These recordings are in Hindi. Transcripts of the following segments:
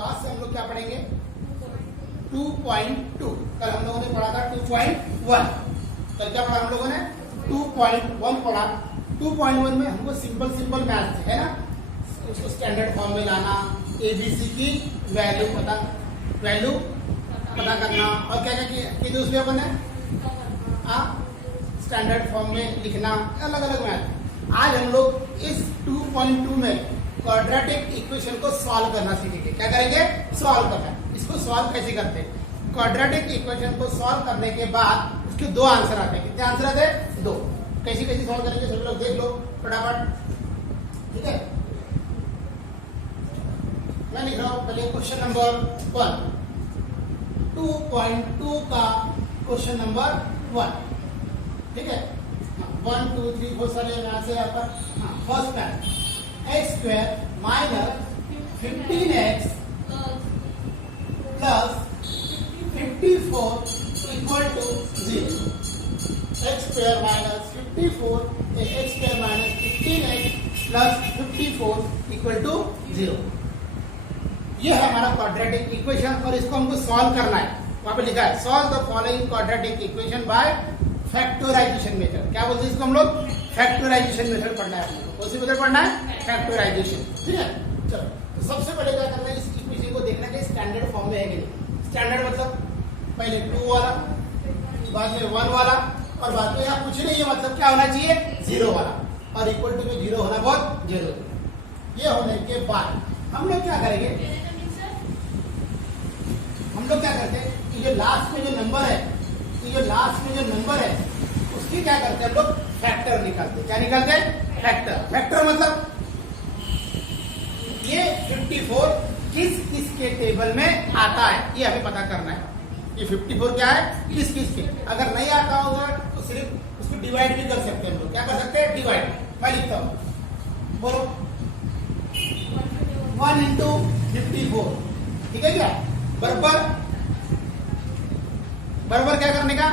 तो आज से हम लोग क्या पढ़ेंगे 2.2। कल हम लोगों ने पढ़ा था 2.1। कल क्या पढ़ा हम लोगों ने 2.1 पढ़ा। 2.1 में हमको सिंपल मैथ है ना, उसको स्टैंडर्ड फॉर्म में लाना, एबीसी की वैल्यू पता करना और क्या क्या किए उसमें अपन ने स्टैंडर्ड फॉर्म में लिखना, अलग अलग मैथ। आज हम लोग इस 2.2 में क्वाड्रेटिक इक्वेशन को सॉल्व करना सीखेंगे। क्या करेंगे? सॉल्व करना। इसको सॉल्व कैसे करते हैं? क्वाड्रेटिक इक्वेशन को सॉल्व करने के बाद उसके दो आंसर आते हैं। कितने आंसर आते हैं? दो। कैसे कैसे सॉल्व करेंगे सब लोग देख लो फटाफट, ठीक है। मैं लिख रहा हूं पहले क्वेश्चन नंबर 1, 2.2 का क्वेश्चन नंबर 1, ठीक है। 1 2 3 4 सारे यहाँ से यहाँ पर first math x square minus 15x plus 54 equal to 0। x square minus 54 x square minus 15x plus 54 equal to 0। ये है हमारा क्वाड्रेटिक इक्वेशन और इसको हमको सॉल्व करना है। वहां पे लिखा है solve the following quadratic equation by factorisation method. क्या बोलते हैं इसको हम लोग? फैक्टराइजेशन मेथड पढ़ना है। कौन सी मेथड पढ़ना है? फैक्टराइजेशन, ठीक है। चलो तो सबसे पहले क्या करना है, इस इक्वेशन को देखना कि स्टैंडर्ड फॉर्म में है कि नहीं। स्टैंडर्ड मतलब पहले 2 वाला, बाद में 1 वाला और बाद में यहाँ कुछ नहीं है, मतलब क्या होना चाहिए? 0 वाला। और इक्वल टू में 0 होना बहुत जरूरी। ये होने के बाद हम लोग क्या करेंगे? हम लोग क्या करते हैं कि जो लास्ट में जो नंबर है, उसकी क्या करते हैं हम लोग? फैक्टर निकालते हैं। क्या निकालते हैं? फैक्टर मतलब ये 54 किस के टेबल में आता है, ये हमें पता करना है। ये 54 क्या है, किस के। अगर नहीं आता होगा तो सिर्फ उसको डिवाइड भी कर सकते हैं हम लोग। क्या कर सकते हैं? डिवाइड। मैं लिखता हूं, बोलो 1 इंटू 54, ठीक है क्या? बराबर क्या करने का?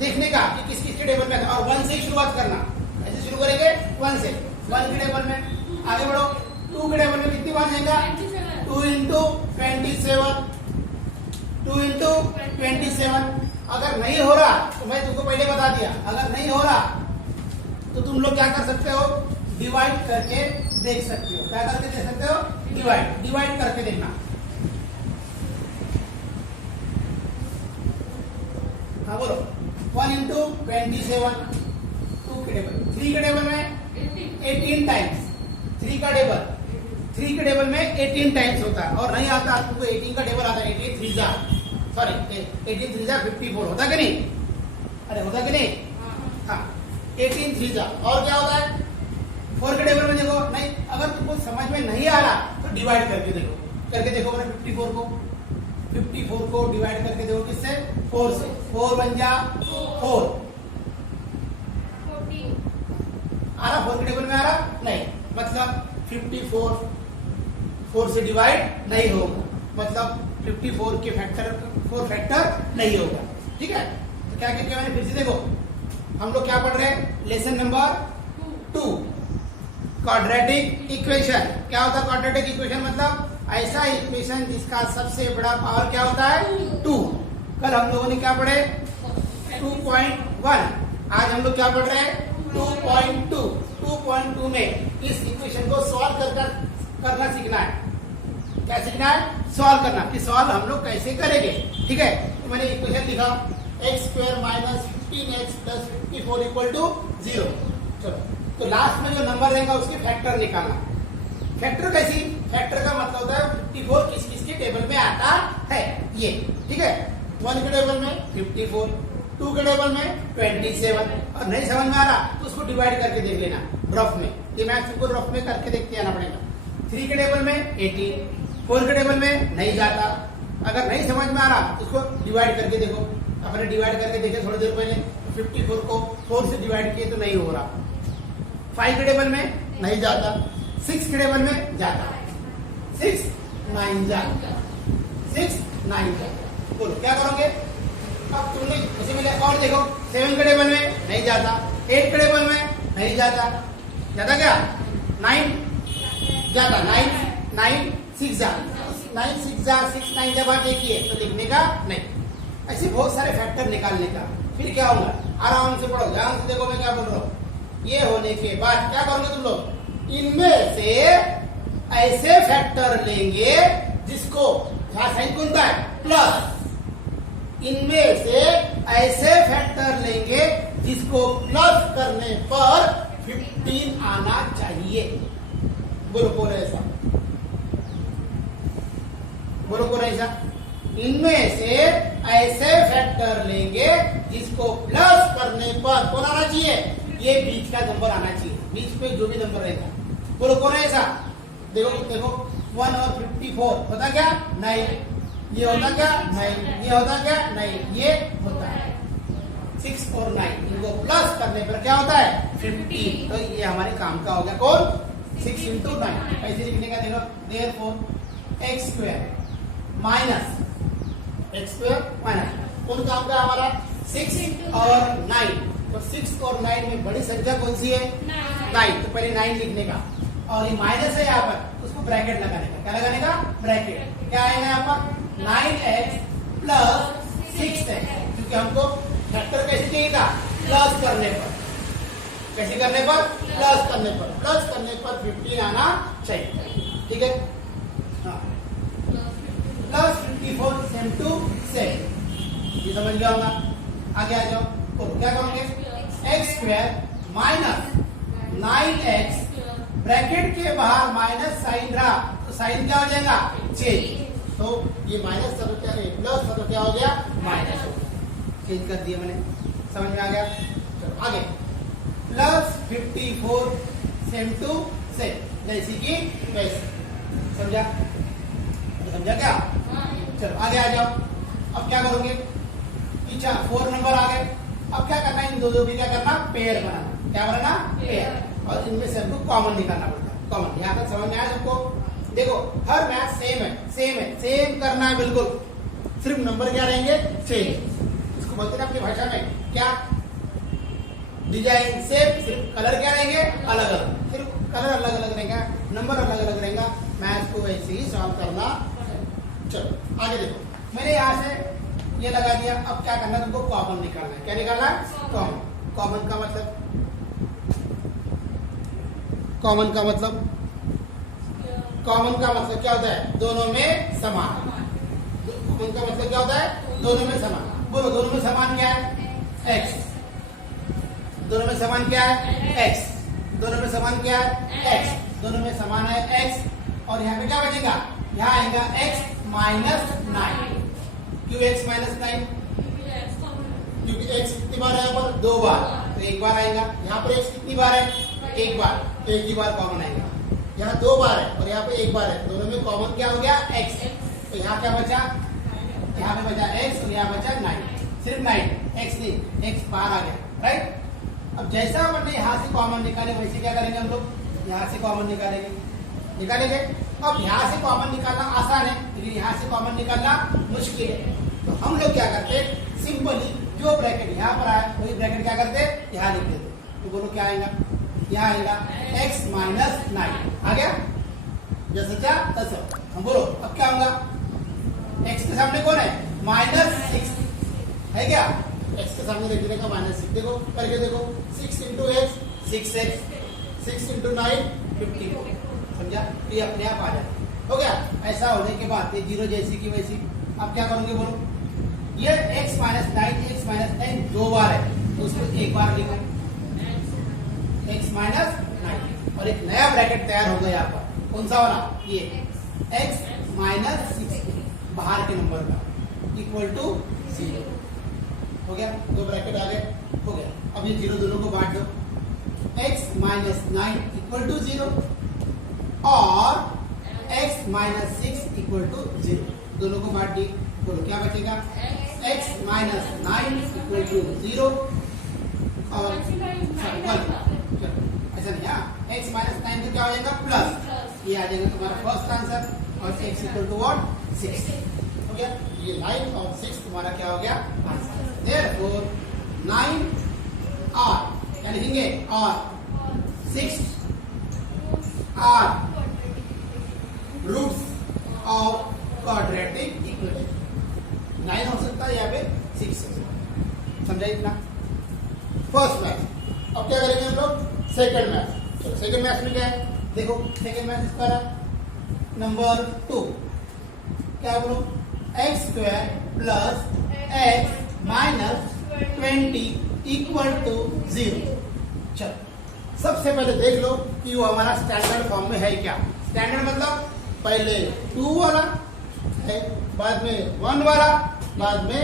देखने का कि किस के टेबल में। और 1 से शुरुआत करना। ऐसे शुरू करेंगे 1 से। 1 के टेबल में आगे बढ़ो। 2 के टेबल में कितनी बार जाएगा? 2 इंटू 27। 2 इंटू 27। अगर नहीं हो रहा तो मैं तुमको पहले बता दिया, अगर नहीं हो रहा तो तुम लोग क्या कर सकते हो? डिवाइड करके देख सकते हो। क्या करके देख सकते हो? डिवाइड करके देखना। हाँ बोलो 1 इंटू 27। 2 के टेबल, 3 के टेबल में 18 टाइम्स। 3 के टेबल में 18 टाइम्स होता है। और नहीं आता आपको 18 का टेबल आता है 18 3 जा 54 होता कि नहीं? अरे होता कि नहीं? हाँ 18 3 जा। और क्या होता है? 4 के टेबल में देखो। नहीं, अगर तुमको समझ में नहीं आ रहा तो डिवाइड करके देखो। मैंने 54 को डिवाइड करके देखो किससे? 4 से। 4 बन जा 4 आ रहा? 4 के टेबल में आ रहा? नहीं, मतलब 54 4 से डिवाइड नहीं होगा, मतलब 54 के फैक्टर नहीं होगा, ठीक है। तो क्या किया मैंने? फिर से देखो, हम लोग क्या पढ़ रहे हैं? Lesson number 2, quadratic equation. क्या होता है क्वाड्रेटिक इक्वेशन? मतलब ऐसा इक्वेशन जिसका सबसे बड़ा पावर क्या होता है? 2। कल हम लोगों ने क्या पढ़े? 2.1। आज हम लोग क्या पढ़ रहे हैं? 2.2। 2.2 में इस इक्वेशन को सॉल्व करना सीखना है। क्या सीखना है? सॉल्व करना। कि सॉल्व हम लोग कैसे करेंगे, ठीक है। तो मैंने इक्वेशन लिखा x square minus 15x plus 54 equal to 0। चलो तो लास्ट में जो नंबर रहेगा उसके फैक्टर निकालना। फैक्टर कैसी? फैक्टर का मतलब होता है 54 किस के टेबल में आता है, ये, ठीक है। 1 के टेबल में 54, 2 के टेबल में 27। और नहीं समझ में आ रहा तो उसको डिवाइड करके देख लेना रफ में। ये मैथ तुमको रफ में करके देखते आना पड़ेगा। 3 के टेबल में 18, 4 के टेबल में नहीं जाता। अगर नहीं समझ में आ रहा तो उसको डिवाइड करके देखो। अपने डिवाइड करके देखे थोड़ी देर पहले, 54 को 4 से डिवाइड किए तो नहीं हो रहा। 5 के टेबल में नहीं जाता। 6 के टेबल में जाता। 6 9 जाता। 6 9 जाता। बोलो क्या करोगे? अब तुमने उसे मिले और देखो 7 के टेबल में नहीं जाता। 8 के टेबल में नहीं जाता। जाता क्या? 9 जाता। 9 9 6 जाता। 9 6 जा 6 9 जब आप देखिए तो लिखने का नहीं। ऐसे बहुत सारे फैक्टर निकालने का। फिर क्या होगा, आराम से पढ़ो, ध्यान से देखो मैं क्या बोल रहा हूँ। ये होने के बाद क्या करोगे तुम लोग, इनमें से ऐसे फैक्टर लेंगे जिसको यहाँ साइन कौन सा है, प्लस। इनमें से ऐसे फैक्टर लेंगे जिसको प्लस करने पर 15 आना चाहिए। बोलो कौन है ऐसा, बोलो कौन है ऐसा। इनमें से ऐसे फैक्टर लेंगे जिसको प्लस करने पर कौन आना चाहिए, ये बीच का नंबर आना चाहिए, बीच में जो भी नंबर रहेगा। बोलो कौन है ऐसा। देखो देखो 1 और 54 होता क्या, 9। ये होता क्या, 9। ये होता क्या, 9। ये होता है 6 और 9, इनको प्लस करने पर क्या होता है, 15। तो ये हमारे काम का हो गया कौन, 6 × 9। ऐसे लिखने का देखो, therefore x square minus x square minus कौन काम का हमारा, 6 और 9। तो 6 और 9 में बड़ी संख्या कौन सी है, 9। तो पहले 9 लिखने का, और ये माइनस है यहाँ पर, उसको ब्रैकेट लगाने का। क्या लगाने का, ब्रैकेट। क्या आएगा यहाँ पर, 9x प्लस 6x, क्योंकि हमको फैक्टर कैसे चाहिए था, प्लस करने पर। कैसे करने पर, प्लस करने पर। प्लस करने पर 15 आना चाहिए, ठीक है। हाँ, प्लस 54 सेम टू सेम, ये समझ गया होगा। आगे आ जाओ, तो क्या करोगे, x square minus 9x, bracket के बाहर माइनस साइन रहा तो साइन क्या हो जाएगा, चेंज। तो ये माइनस था तो क्या, प्लस था तो क्या हो गया, माइनस हो गया। चेंज कर दिया मैंने, समझ में आ गया। चलो आगे, प्लस 54 सेम टू सेम, जैसे कि वैसे। समझा, समझा क्या। चलो आगे आ जाओ। अब क्या करोगे, पीछा 4 नंबर आ गए। अब क्या करना है, इन दो भी क्या करना, पेयर बनाना। क्या बनाना, पेयर। और इनमें से हमको कॉमन निकालना पड़ता है। कॉमन यहाँ तक समझ में आया सबको। देखो हर मैथ सेम है, सेम है, सेम करना है बिल्कुल, सिर्फ नंबर क्या रहेंगे, चेंज। इसको बोलते हैं अपनी भाषा में क्या, डिजाइन सेम, सिर्फ कलर क्या रहेंगे, अलग अलग। सिर्फ कलर अलग अलग रहेगा, नंबर अलग अलग रहेगा। मैथ को ऐसे ही सॉल्व करना। चलो आगे देखो, मैंने यहाँ से ये लगा दिया। अब क्या करना है, तुमको कॉमन निकालना है। क्या निकालना है, कॉमन। कॉमन का मतलब, कॉमन का मतलब, कॉमन का मतलब क्या होता है, दोनों में समान। कॉमन का मतलब क्या होता है, दोनों में समान। बोलो दोनों में समान क्या है, x। दोनों में समान क्या है, x। दोनों में समान क्या है, x। दोनों में समान है x। और यहाँ पे क्या बचेगा, यहाँ आएगा x माइनस 9। क्यों x माइनस 9, क्योंकि x कितनी बार है यहाँ पर, 2 बार, तो 1 बार आएगा। यहाँ पर x कितनी बार है, 1 बार, तो 1 ही बार कॉमन आएगा। यहाँ 2 बार है और यहाँ पे 1 बार है, दोनों में कॉमन क्या हो गया, x। तो यहाँ क्या बचा, यहाँ पे बचा x और यहाँ बचा 9, सिर्फ 9, x नहीं, x बाहर आ गया, राइट। अब जैसा हमने यहाँ से कॉमन निकाले वैसे क्या करेंगे हम लोग, यहाँ से कॉमन निकालेंगे। अब यहाँ से कॉमन निकालना आसान है, लेकिन यहाँ से कॉमन निकालना मुश्किल है। तो हम लोग क्या करते, सिंपली जो ब्रैकेट यहाँ पर आया वही ब्रैकेट क्या करते, यहाँ लिख देते। तो बोलो क्या आएगा, यहाँ आएगा x माइनस 9 आ गया, जैसा क्या तैसा। हम बोलो अब क्या होगा, x के सामने कौन है, -6 है क्या, x के सामने लिखने का -6। देखो करके देखो, 6 × x 6x, 6 × 9 54। समझा, ये अपने आप आ जाए, हो गया। ऐसा होने के बाद ये 0 जैसी की वैसी। अब क्या करोगे बोलो, ये x माइनस 9 2 बार है तो उसको 1 बार लिखो, x माइनस 9, और एक नया ब्रैकेट तैयार होगा यहाँ पर। कौन सा वाला, ये x माइनस 6 बाहर के नंबर का इक्वल टू 0। हो गया, 2 ब्रैकेट आ गए, हो गया। अब ये 0 दोनों को बांट दो, x माइनस 9 इक्वल टू 0 और x माइनस 6 इक्वल टू 0, दोनों को बांट दी। बोलो क्या बचेगा, x माइनस 9 इक्वल टू 0 और 1। ऐसा नहीं, हाँ, x माइनस 9 तो क्या हो जाएगा, प्लस, ये आ जाएगा तुम्हारा फर्स्ट आंसर। और x इक्वल टू व्हाट, 6। हो गया, ये 9 और 6 तुम्हारा क्या हो गया, आंसर। Therefore 9 r क्या लिखेंगे, और 6 r roots of quadratic equation. 9 हो सकता है, यहाँ पे 6 हो सकता है। समझा इतना? First math. अब क्या करेंगे हम लोग? Second math. तो सेकंड मैथ में क्या है? देखो सेकंड मैथ इसका नंबर 2 क्या बोलो? X square plus x minus 20 equal to 0। चलो सबसे पहले देख लो कि वो हमारा स्टैंडर्ड फॉर्म में है क्या। स्टैंडर्ड मतलब पहले 2 वाला है, बाद में 1 वाला, बाद में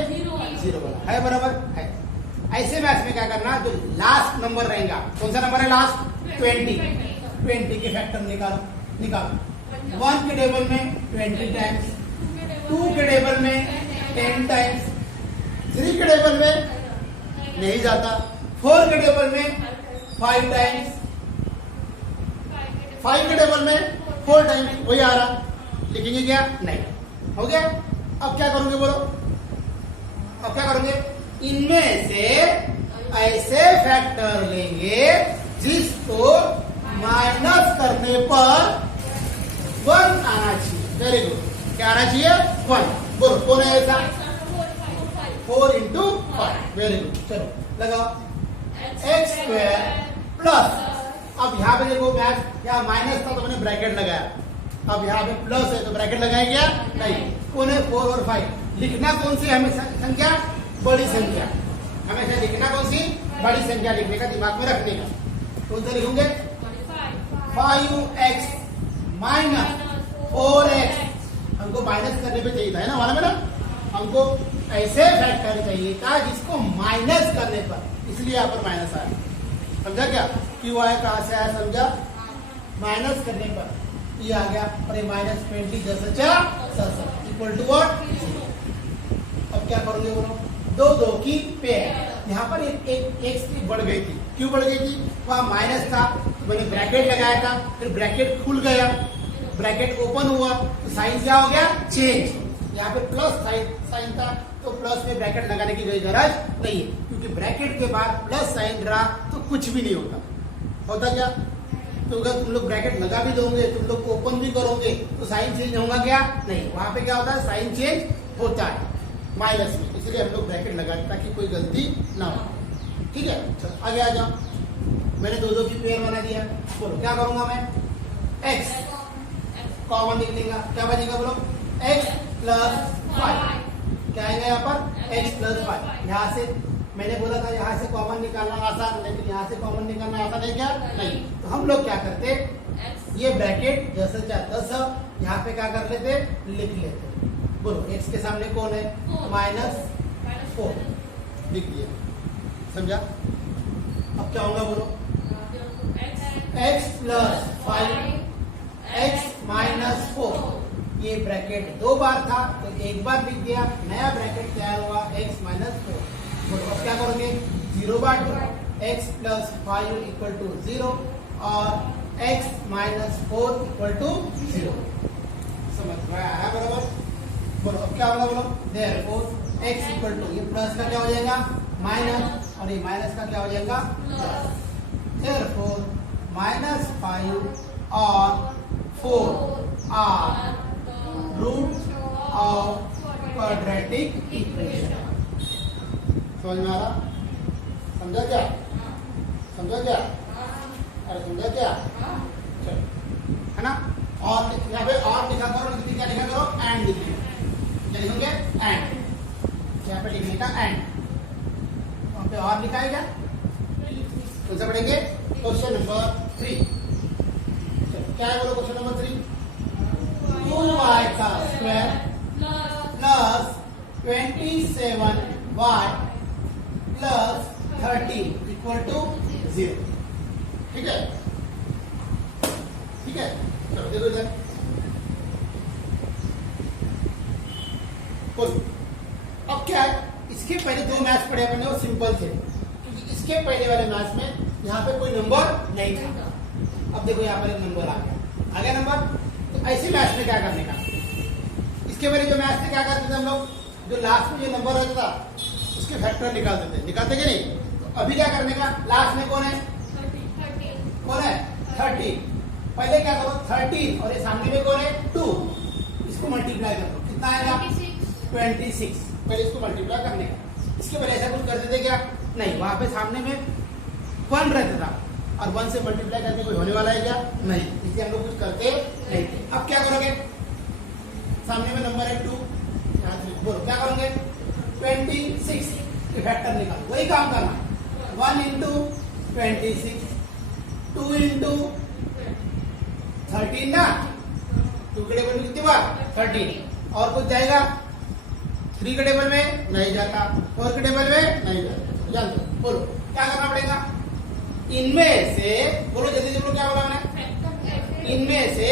0 वाला है, बराबर है। ऐसे मैथ में क्या करना, जो लास्ट नंबर रहेगा, कौन सा नंबर है लास्ट? 20 के फैक्टर निकालो। 1 के टेबल में 20 टाइम्स, 2 के टेबल में 10 टाइम्स, 3 के टेबल में नहीं जाता, 4 के टेबल में 5 टाइम्स, 5 के टेबल में 4 टाइम्स। वही आ रहा, लिखेंगे क्या? नहीं। हो गया। अब क्या करोगे बोलो? अब क्या करोगे? इनमें से ऐसे फैक्टर लेंगे जिसको माइनस करने पर 1 आना चाहिए। Very good. क्या आना चाहिए? 1। बोलो कौन है ऐसा? 4 into 5। Very good. चलो लगाओ। एक्स स्क्वायर प्लस, अब यहाँ पे देखो मैथ, यहाँ माइनस था तो मैंने ब्रैकेट लगाया, अब यहाँ पे प्लस है तो ब्रैकेट लगाया क्या? नहीं। कौन है? 4 और 5। लिखना कौन सी हमें संख्या? बड़ी संख्या। हमेशा लिखना कौन सी? बड़ी संख्या लिखने का, दिमाग में रखने का। कौन सा लिखोगे? 5x minus 4x। हमको माइनस करने पे चाहिए था, है ना हमारा मेरा? हमको ऐसे फैक्टर चाहिए था जिसको माइनस करने पर, इसलिए यहाँ पर माइनस आया। समझा क्या? क्यों आया, कहां से आया? समझा? माइनस करने पर ये आ गया, और ये माइनस 20 10 इक्वल टू व्हाट? अब क्या करोगे बोलो? 2 की पेयर। यहाँ पर एक एक्स बढ़ गई थी। क्यों बढ़ गई थी? वहां माइनस था, मैंने ब्रैकेट लगाया था, फिर ब्रैकेट खुल गया, ब्रैकेट ओपन हुआ तो साइन क्या हो गया? चेंज। यहाँ पे प्लस साइन था तो प्लस में ब्रैकेट लगाने की कोई गरज नहीं है, क्योंकि ब्रैकेट के बाद प्लस साइन रहा तो कुछ भी नहीं होता क्या? तो अगर तुम लोग ब्रैकेट लगा भी दोगे, तुम लोग ओपन भी करोगे तो साइन चेंज होगा क्या? नहीं। वहां पे क्या होता है? साइन चेंज होता है माइनस में, इसलिए हम लोग ब्रैकेट लगाते ताकि कोई गलती ना हो। ठीक है, चलो आगे आ जाओ। मैंने 2 की पेयर बना दिया। बोलो क्या करूंगा मैं? एक्स कॉमन निकलेगा, क्या बनेगा बोलो? x plus 5। क्या आएगा यहाँ पर? x plus 5। यहाँ से मैंने बोला था यहाँ से कॉमन निकालना आसान, लेकिन यहाँ से कॉमन निकालना आसान है क्या? नहीं। तो हम लोग क्या करते, ये ब्रैकेट जैसे चाहता था यहाँ पे क्या कर लेते? लिख लेते। बोलो x के सामने कौन है? -4 लिख दिया। समझा? अब क्या होगा बोलो? x plus 5 x minus 4। ये ब्रैकेट 2 बार था तो 1 बार लिख दिया, नया ब्रैकेट तैयार हुआ x माइनस 4। बोलो अब क्या करोगे? 0/2 x प्लस 5 इक्वल टू 0 और x माइनस 4 इक्वल टू 0। समझ में आया? बराबर। बोलो अब क्या होगा बोलो? देयरफॉर x इक्वल टू, ये प्लस का क्या हो जाएगा? माइनस, और ये माइनस का क्या हो जाएगा? प्लस। देयरफॉर -5 और 4 are root of quadratic equation. समझ में आ रहा? समझा क्या? समझा क्या? अरे समझा क्या? चलो, है ना? और यहाँ पे और लिखा करो, क्या लिखा करो? एंड लिखिए। क्या लिखोगे? एंड। यहाँ पे लिखने का एंड, वहां पे और लिखा है क्या? कौन सा पढ़ेंगे? Question number 3। क्या है बोलो? क्वेश्चन नंबर 3, 2y का square plus 27y plus 13 equal to 0। ठीक है? ठीक है, चलो देखो इधर। अब क्या है, इसके पहले 2 मैथ्स पढ़े अपने, वो सिंपल थे, क्योंकि इसके पहले वाले मैथ्स में यहाँ पे कोई नंबर नहीं था। अब देखो यहाँ पर एक नंबर आ गया नंबर। तो ऐसे मैथ्स में क्या करने का? इसके पहले जो मैथ्स में क्या करते थे हम लोग, जो लास्ट में जो नंबर रहता था उसके फैक्टर निकालते थे, निकालते कि नहीं? तो अभी क्या करने का? लास्ट में कौन है? 13 कौन है? 13। पहले क्या करो? 13 और ये सामने में कौन है? 2, इसको मल्टीप्लाई कर दो। कितना आएगा 26। पहले इसको मल्टीप्लाई करने का, इसके पहले ऐसा कुछ करते थे क्या? नहीं, वहां पे सामने में 1 रहता था और 1 से मल्टीप्लाई करके कोई होने वाला है क्या? नहीं, इसलिए हम लोग कुछ करते नहीं। अब क्या करोगे? सामने में नंबर है 2, बोलो क्या करोगे? 26 के फैक्टर निकालो, वही काम करना। 1 इंटू 26, 2 इंटू 13 ना, 2 के टेबल में कितनी बार? 13। और कुछ जाएगा? 3 के टेबल में नहीं जाता, 4 के टेबल में नहीं जाता। जान दो, बोलो क्या करना पड़ेगा? इनमें से, बोलो जल्दी बोलो, क्या बोला मैंने? इनमें से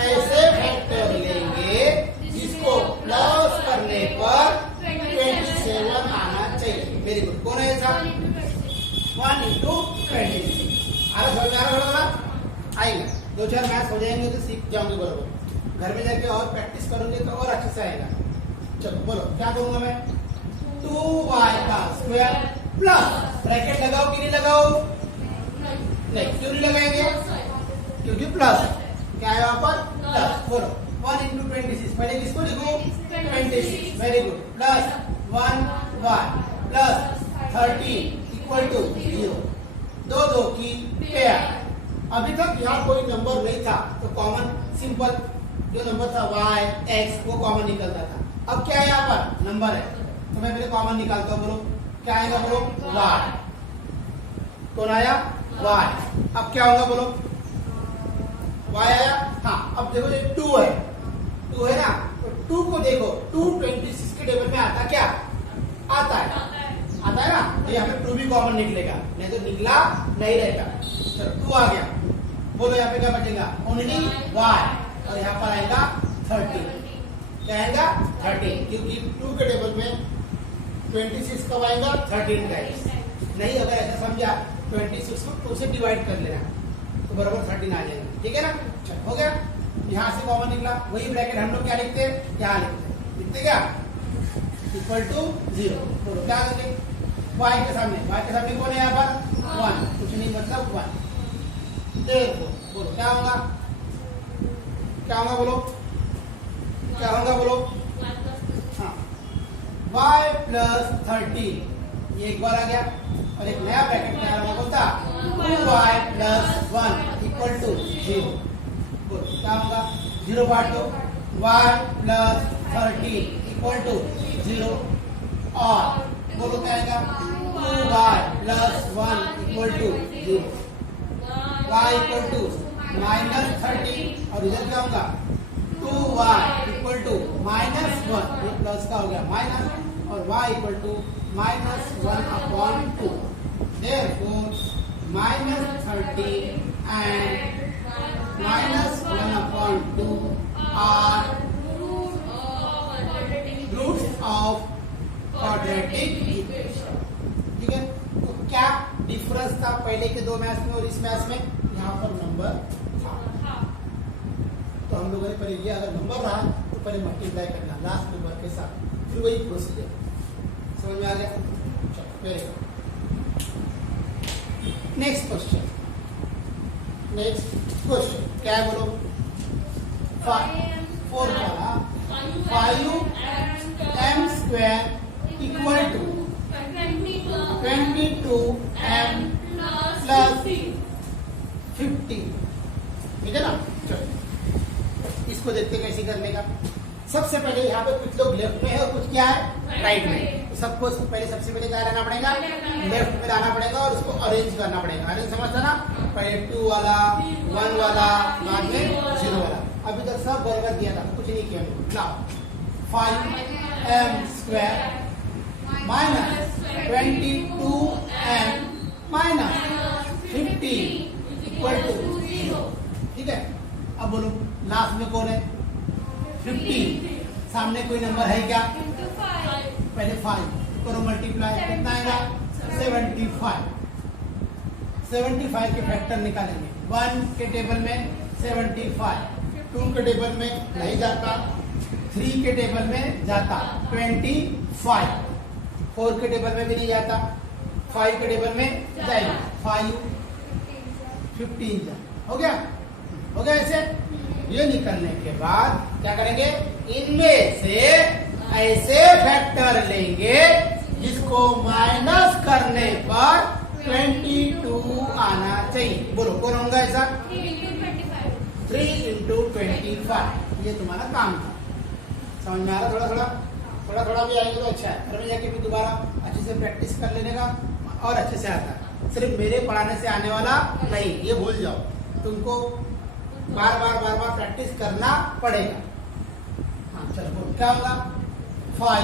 ऐसे फैक्टर लेंगे जिसको प्लस करने पर 27 आना चाहिए। Very good. कौन है ऐसा? 1 इंटू 26। समझ में आ रहा? आएगा, 2-4 मैथ्स हो जाएंगे तो सीख जाओगे बरोबर। घर में जाके और प्रैक्टिस करोगे तो और अच्छे से आएगा। चलो बोलो क्या करूंगा मैं? 2y का स्क्वायर प्लस, ब्रैकेट लगाओ कि नहीं लगाओ? नहीं, क्यों नहीं लगाएंगे? क्योंकि प्लस है। क्या है वहां पर? प्लस। बोलो 1 इंटू 26, पहले किसको लिखो? 26। Very good. Plus 1y plus 13 equal to 0। 2 की पेयर। अभी तक यहाँ कोई नंबर नहीं था तो कॉमन सिंपल जो नंबर था y x वो कॉमन निकलता था। अब क्या है यहाँ पर? नंबर है तो मैं पहले कॉमन निकालता हूँ। बोलो क्या आएगा? बोलो y। कौन आया? y। अब क्या होगा? बोलो y आया। हाँ, अब देखो ये 2 है, 2 है ना, तो 2 को देखो, 2 26 के टेबल में आता क्या? आता है ना, तो यहाँ पे 2 भी कॉमन निकलेगा, नहीं तो निकला नहीं रहेगा। चलो 2 आ गया। बोलो यहाँ पे क्या बचेगा? Only y। और यहाँ पर आएगा 13। क्या आएगा? 13, क्योंकि 2 के टेबल में 26 कब आएगा? 13 टाइम्स। नहीं, अगर ऐसा समझा 26 को 2 से डिवाइड कर लेना तो बराबर 13 आ जाएगा। ठीक है ना? चलो हो गया, यहाँ से कॉमन निकला। वही ब्रैकेट हम लोग क्या लिखते हैं? यहाँ लिखते क्या? Equal to 0। बोलो क्या करेंगे? y के सामने कौन है यहाँ पर? 1। कुछ नहीं, मतलब 1। देखो बोलो क्या होगा? बोलो क्या होगा? बोलो हाँ, y प्लस 13 ये एक बार आ गया और एक नया ब्रैकेट तैयार होगा, बोलता 2y प्लस 1 इक्वल टू 0। बोलो क्या होगा? 0 बांट दो, y प्लस 13 इक्वल टू 0। और बोलो क्या आएगा? 2y plus 1 equal to 0। y equal to minus 13 और इधर क्या होगा? 2y इक्वल टू माइनस 1, ये प्लस का हो गया माइनस, और y equal to minus 1/2। Therefore minus 13 and minus 1/2 are roots of quadratic equation। ठीक है, तो क्या डिफरेंस था पहले के 2 मैथ्स में और इस मैथ्स में? यहाँ पर नंबर था, तो हम लोगों ने पहले ये अगर नंबर रहा तो पहले मल्टीप्लाई करना लास्ट नंबर के साथ, फिर वही प्रोसीजर। समझ में आ गया? चलो वेरी गुड। नेक्स्ट क्वेश्चन क्या है? बोलो 5m square equal to 22m plus 50। ठीक है ना? चलो इसको देखते कैसे करने का। सबसे पहले यहाँ पे कुछ लोग लेफ्ट में है और कुछ क्या है? राइट में। तो सबको सबसे पहले क्या लाना पड़ेगा? लेफ्ट में लाना पड़ेगा और उसको अरेंज करना पड़ेगा। अरेंज समझता ना? पहले 2 वाला, 1 वाला, बाद में 0 वाला। अभी तक सब बराबर दिया था, कुछ नहीं किया। Now 5m square minus 22m minus 50 equal to 0। ठीक है, अब बोलो लास्ट में कौन है? 50। सामने कोई नंबर है क्या? पहले 5 करो मल्टीप्लाई, कितना आएगा? 75 के फैक्टर निकालेंगे। 1 के टेबल में 75, 2 के टेबल में नहीं जाता, 3 के टेबल में जाता 25, 4 के टेबल में भी नहीं जाता, 5 के टेबल में जाएगा 5, 15 जा। हो गया ऐसे? ये निकलने के बाद क्या करेंगे, इनमें से ऐसे फैक्टर लेंगे जिसको माइनस करने पर 22 आना चाहिए। बोलो कौन होगा ऐसा? 3 into 25। ये तुम्हारा काम था। समझ में आ रहा? थोड़ा थोड़ा भी आएगा तो अच्छा है। घर में जाके भी दोबारा अच्छे से प्रैक्टिस कर लेने का और अच्छे से आता है। सिर्फ मेरे पढ़ाने से आने वाला नहीं, ये भूल जाओ। तुमको बार बार प्रैक्टिस करना पड़ेगा। हाँ चलो बोलो क्या होगा? 5m²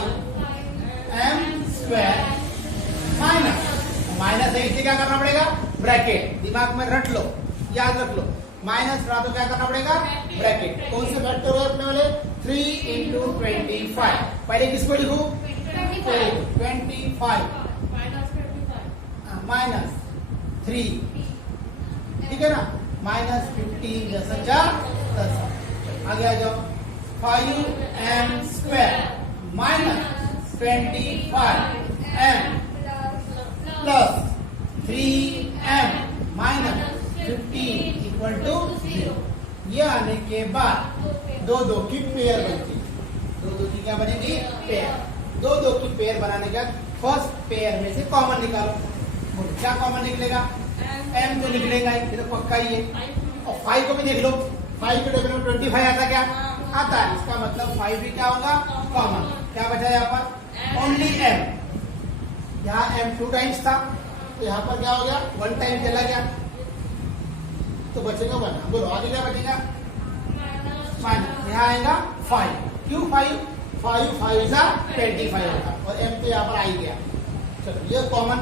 माइनस है, इसे क्या करना पड़ेगा? ब्रैकेट। दिमाग में रट लो, याद रख लो। माइनस रहा तो क्या करना पड़ेगा? ब्रैकेट। कौन से फैक्टर हुए अपने वाले? 3 into 25। पहले किसको लिखूं? 25 माइनस 3, ठीक है ना? माइनस 15 जैसा 10। आगे आ जाओ। 5m² minus 25m plus 3m minus 15 equal to 0। ये आने के बाद दो की पेयर बनती है। दो की क्या बनेगी? पेयर। दो की पेयर बनाने के बाद फर्स्ट पेयर में से कॉमन निकालो। क्या कॉमन निकलेगा? m तो निकलेगा ही, ये तो पक्का ही है। और 5 को भी देख लो। 5 के टेबल में 25 आता क्या? आता है। इसका मतलब 5 भी क्या होगा? कॉमन। क्या बचा यहाँ पर? Only m। यहाँ m 2 टाइम्स था तो यहाँ पर क्या हो गया? 1 टाइम चला गया तो बचेगा 1। बोलो आगे क्या बचेगा? माइनस। यहाँ आएगा 5। क्यों 5? 5 इज 25 होगा और m तो यहाँ पर आ ही गया। चलो ये कॉमन।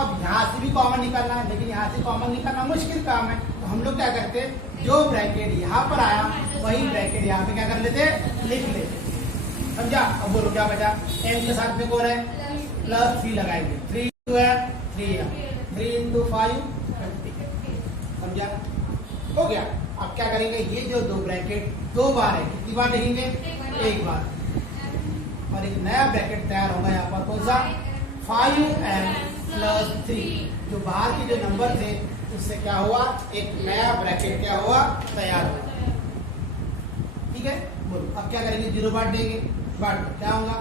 अब यहाँ से भी कॉमन निकालना है, लेकिन यहाँ से कॉमन निकालना मुश्किल काम है। तो हम लोग क्या करते हैं, जो ब्रैकेट यहाँ पर आया वही ब्रैकेट यहाँ पे क्या कर लेते? लिख लेते। समझा? अब बोलो क्या बचा? m के साथ में कौन है? प्लस 3 लगाएंगे। 3 है 3 है 3 into 5 20। समझा? हो गया। अब क्या करेंगे, ये जो दो ब्रैकेट 2 बार है, कितनी बार लिखेंगे? 1 बार। और एक नया ब्रैकेट तैयार होगा यहाँ पर। कौन सा? 5m plus 3। जो बाहर के जो नंबर थे उससे क्या हुआ? एक नया ब्रैकेट क्या हुआ? तैयार हुआ। ठीक है? बोलो अब क्या करेंगे? 0 बांट देंगे। बांट दो। क्या होगा?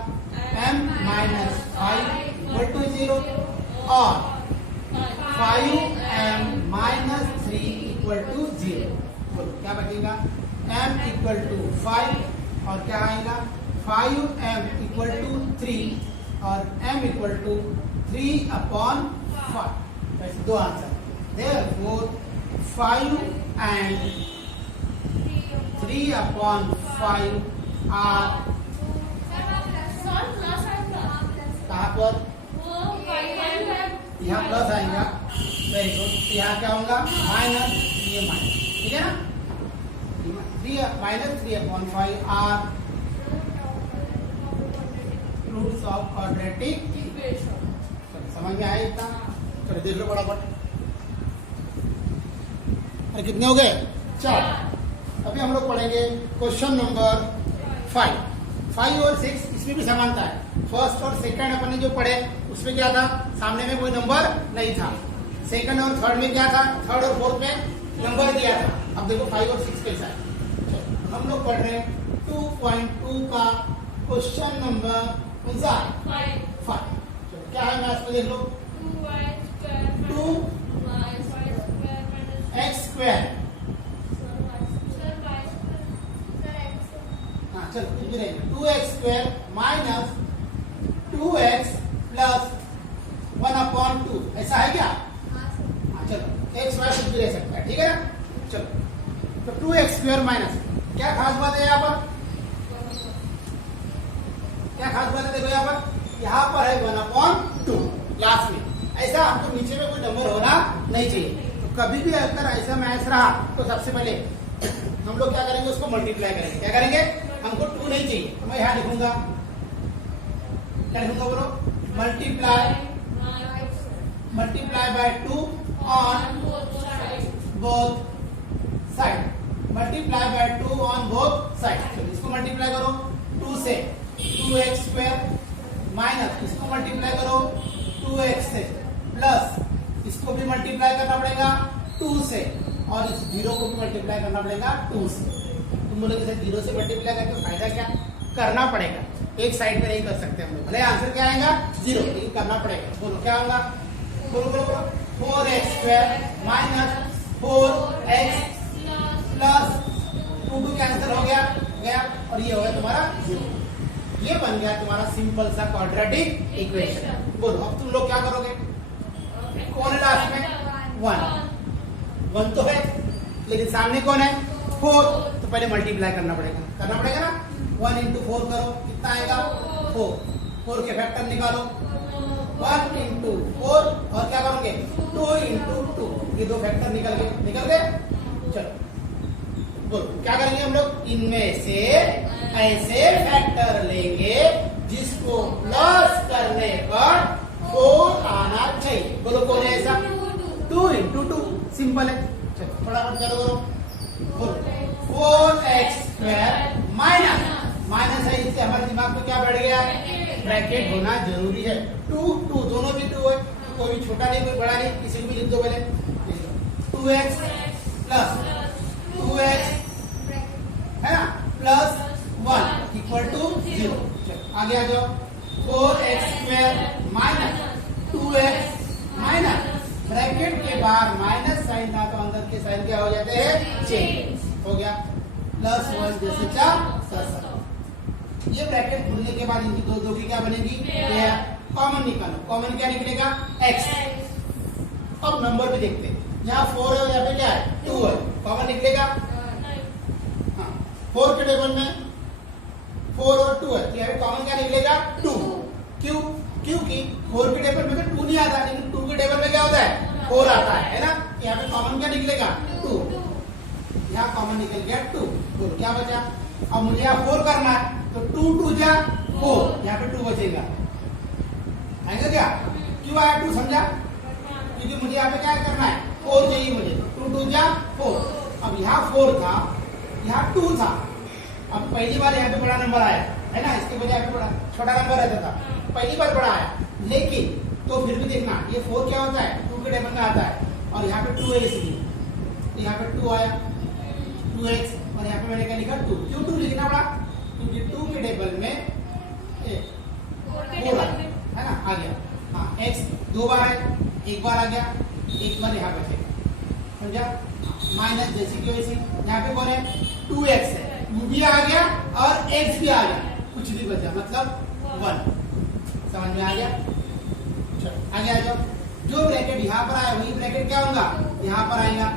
m माइनस 5 इक्वल टू 0 और 5m माइनस 3 इक्वल टू 0। बोलो क्या बचेगा? m इक्वल टू 5 और क्या आएगा? 5m इक्वल टू 3 और m इक्वल टू 3/5। वैसे दो आंसर। Therefore 5 and 3/5 are कहाँ पर? यहाँ प्लस आएगा। Very good. यहाँ क्या होगा? माइनस। ये माइनस, ठीक है ना? Minus 3/5 are roots of quadratic equation. समझ में आया इतना? चलो देख लो फटाफट। अरे कितने हो गए? 4। अभी हम लोग पढ़ेंगे क्वेश्चन नंबर 5 और 6। इसमें भी समानता है। फर्स्ट और सेकंड अपन ने जो पढ़े उसमें क्या था? सामने में कोई नंबर नहीं था। सेकंड और थर्ड में क्या था? थर्ड और फोर्थ में नंबर दिया था। अब देखो 5 और 6 कैसा है। हम लोग पढ़ रहे हैं 2.2 का क्वेश्चन नंबर 5। क्या है? मैथ्स में देख लो। 2x²। हाँ चलो कुछ भी रहेगा। 2x² minus 2x plus 1/2। ऐसा है क्या? हाँ चलो x y कुछ भी रह सकता है, ठीक है ना? चलो तो 2x² माइनस, क्या खास बात है यहाँ पर? क्या खास बात है? देखो यहाँ पर है 1/2 लास्ट में। ऐसा आपको नीचे में कोई नंबर होना नहीं चाहिए। तो कभी भी अगर ऐसा मैथ्स रहा तो सबसे पहले हम लोग क्या करेंगे? उसको मल्टीप्लाई करेंगे। क्या करेंगे? हमको 2 नहीं चाहिए तो मैं यहाँ लिखूंगा। क्या लिखूंगा बोलो? Multiply by 2 on both side. Multiply by 2 on both side. इसको मल्टीप्लाई करो 2 से 2x² माइनस इसको मल्टीप्लाई करो 2x से प्लस इसको भी मल्टीप्लाई करना पड़ेगा 2 से और इस 0 को भी मल्टीप्लाई करना पड़ेगा 2 से। तुम बोलोगे सर 0 से मल्टीप्लाई करके फायदा क्या? करना पड़ेगा, एक साइड पे नहीं कर सकते हम लोग। भले आंसर क्या आएगा 0, लेकिन करना पड़ेगा। बोलो क्या होगा? बोलो बोलो बोलो। 4x² minus 4x plus 2 cancel हो गया गया, और ये हो गया तुम्हारा 0। ये बन गया तुम्हारा सिंपल सा क्वाड्रेटिक इक्वेशन। बोलो अब तुम लोग क्या करोगे? कौन है लास्ट में? 1 तो है, लेकिन सामने कौन है? 4, तो पहले मल्टीप्लाई करना पड़ेगा ना। 1 into 4 करो, कितना आएगा? 4 के फैक्टर निकालो। 1 into 4 और क्या करोगे? 2 into 2, ये 2 फैक्टर निकल गए। चलो बोलो क्या करेंगे हम लोग? इनमें से ऐसे फैक्टर लेंगे जिसको प्लस करने पर 4 आना चाहिए। बोलो कौन है ऐसा? 2 into 2, सिंपल है। चलो फटाफट करो। 4x² माइनस है, इससे हमारे दिमाग में क्या बैठ गया? ब्रैकेट होना जरूरी है। 2 दोनों भी 2 है, कोई भी छोटा नहीं कोई बड़ा नहीं, किसी को भी लिख दो पहले। 2x प्लस 2x है ना प्लस 1 इक्वल टू 0। आगे आ जाओ। 4x² minus 2x minus bracket के बाहर माइनस साइन था, तो अंदर के साइन क्या हो जाते हैं? चेंज हो गया। प्लस 1 जैसे 4 ये ब्रैकेट खुलने के बाद इनकी दो की क्या बनेगी? कॉमन निकालो। कॉमन क्या निकलेगा? x। अब नंबर भी देखते हैं, यहाँ 4 है और यहाँ पे क्या है? 2 है। कॉमन निकलेगा? हाँ, 4 के टेबल में 4 और 2 है, तो यहाँ पे कॉमन क्या निकलेगा? 2। क्योंकि 4 के टेबल में 2 नहीं आता, लेकिन 2 के टेबल में क्या होता है? 4 आता है ना। यहाँ पे कॉमन क्या निकलेगा? 2। यहाँ कॉमन निकल गया 2। बोलो क्या बचा? अब मुझे यहाँ 4 करना है, तो 2 2 जा 4, यहाँ पे 2 बचेगा। आएगा क्या? क्यों आया 2 समझा? क्योंकि मुझे यहाँ पे क्या करना है? 4 चाहिए मुझे। 2 2 जा 4। अब यहाँ 4 था, यहाँ 2 था। अब पहली बार यहाँ पे बड़ा नंबर आया है ना, इसके बजाय यहाँ पे बड़ा छोटा नंबर रहता था, पहली बार बड़ा आया। लेकिन तो फिर भी देखना, ये 4 क्या होता है? 2 के टेबल में आता है, और यहाँ पे 2 है इसलिए, तो यहाँ पे 2 आया 2x, और यहाँ पे मैंने क्या लिखा? 2। क्यों 2 लिखना पड़ा? क्योंकि 2 के टेबल में 4 है ना, आ गया। हाँ, x 2 बार है, एक बार आ गया, एक बार यहाँ बचेगा। समझा? माइनस जैसी की वैसी। यहाँ पे कौन है? 2x है, u भी आ गया और x भी आ गया, कुछ भी बचा, मतलब 1। समझ में आ गया? चलो आगे आ जाओ। जो ब्रैकेट यहाँ पर आया वही ब्रैकेट क्या होगा? यहाँ पर आएगा।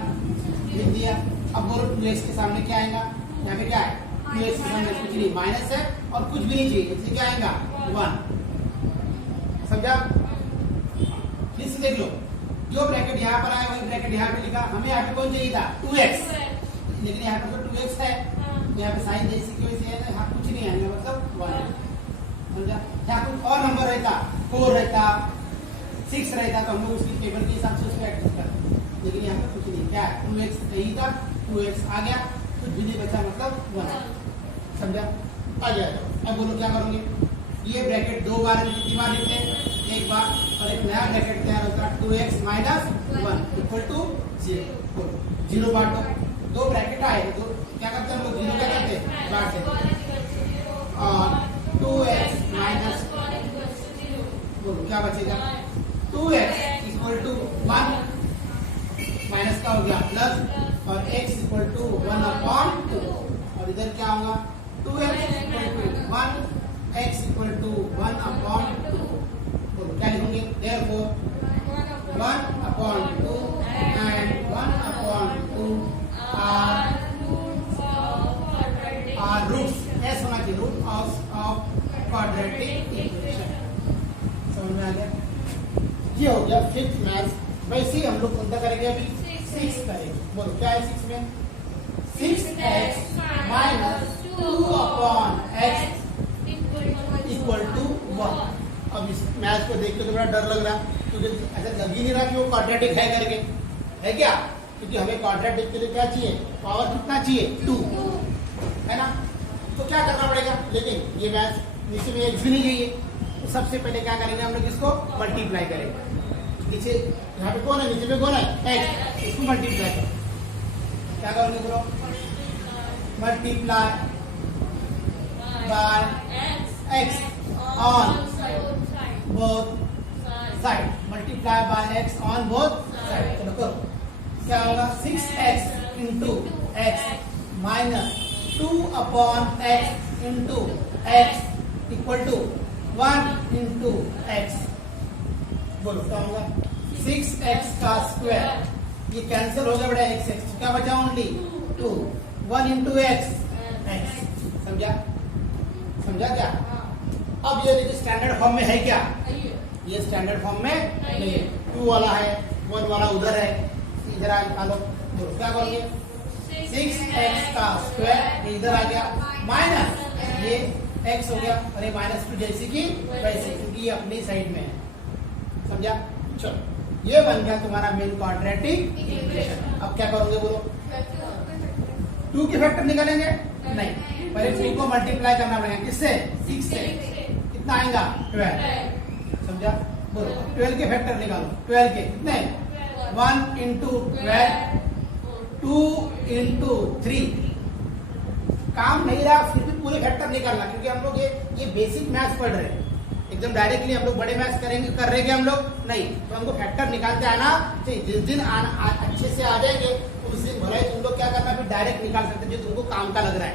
लिख दिया। अब बोलो 2x के सामने क्या आएगा? यहाँ पे क्या है? 2x के सामने कुछ नहीं, माइनस है और कुछ भी नहीं चाहिए, इसलिए क्या आएगा? 1। समझा? फिर से देख लो, जो ब्रैकेट यहाँ पर आया वही ब्रैकेट यहाँ पे लिखा। हमें यहाँ पे कौन चाहिए था? 2x, लेकिन यहाँ पर तो 2x है, यहाँ पे साइन जैसी की वैसी है, यहाँ कुछ नहीं आएगा, मतलब 1। समझा? यहाँ कुछ और नंबर रहता, 4 रहता, 6 रहता, तो हम लोग उसकी टेबल के हिसाब से उसको एडजस्ट करते, लेकिन यहाँ पे कुछ नहीं। क्या है? 2x सही था, 2x आ गया, कुछ भी नहीं बचा, मतलब 1। समझा? आ गया। अब बोलो क्या करोगे? ये ब्रैकेट 2 बार कितनी बार लिखते हैं? एक बार, और एक नया ब्रैकेट तैयार होता है 2x माइनस 1 इक्वल टू 0। 0 बांटो, 2 ब्रैकेट आए तो क्या करते हैं हम लोग? 0 क्या करते हैं? बांट देते। और 2x माइनस, बोलो क्या बचेगा? 2x इक्वल टू 1, माइनस का हो गया प्लस, और x इक्वल टू 1/2, और इधर क्या होगा? 2x equal to 1, x equal to 1/2। बोलो क्या लिखोगे? Therefore 1/2 and 1/2 are roots, s होना चाहिए, root of quadratic equation। समझ में आ गया? ये हो गया 5th मैथ्स। वैसे ही हम लोग कौन सा करेंगे? अभी 6 करेंगे। बोलो क्या है 6 में? 6x minus 2/x equal to 1। अब इस मैथ को देख के तो बड़ा डर लग रहा, क्योंकि ऐसा लग ही नहीं रहा कि वो क्वाड्रेटिक है करके, है क्या? क्योंकि हमें क्वाड्रेटिक के लिए क्या चाहिए? पावर कितना चाहिए? 2, है ना? तो क्या करना पड़ेगा? लेकिन ये मैथ नीचे में x भी नहीं चाहिए, तो सबसे पहले क्या करेंगे हम लोग? इसको मल्टीप्लाई करेंगे। नीचे यहाँ पे कौन है? नीचे में कौन है? x, इसको मल्टीप्लाई करो। क्या करोगे? बोलो multiply by x on both side, multiply by x on both side। चलो करो, क्या होगा 6x into x minus 2 upon x into x equal to 1 into x। बोलो क्या होगा 6x का स्क्वायर, ये कैंसिल हो गया बेटा x x, क्या बचा ओनली 2, 1 इंटू x x। समझा समझा क्या? अब ये देखिए स्टैंडर्ड फॉर्म में है क्या? ये स्टैंडर्ड फॉर्म में नहीं है, 2 वाला है, 1 वाला उधर है, इधर आ निकालो। तो क्या करोगे 6x का स्क्वायर इधर आ गया माइनस ये x हो गया, और ये -2 जैसे कि वैसे, क्योंकि ये अपनी साइड में है। समझा? चलो ये बन गया तुम्हारा मेन क्वाड्रेटिक इक्वेशन। अब क्या करोगे बोलो? 2 के फैक्टर निकालेंगे? नहीं, पहले 2 को मल्टीप्लाई करना पड़ेगा किससे? 6 से। कितना आएगा? 12। समझा? बोलो 12 के फैक्टर निकालो। 12 के कितने? 1 इंटू 12, 2 इंटू 3। काम नहीं रहा फिर भी पूरे फैक्टर निकालना, क्योंकि हम लोग ये बेसिक मैथ्स पढ़ रहे हैं। एकदम डायरेक्टली हम लोग बड़े मैथ्स कर रहे हैं हम लोग नहीं, तो हमको फैक्टर निकालते आना चाहिए। जिस दिन अच्छे से आ जाएंगे उस दिन भले तुम लोग क्या करना फिर डायरेक्ट निकाल सकते जो तुमको काम का लग रहा है।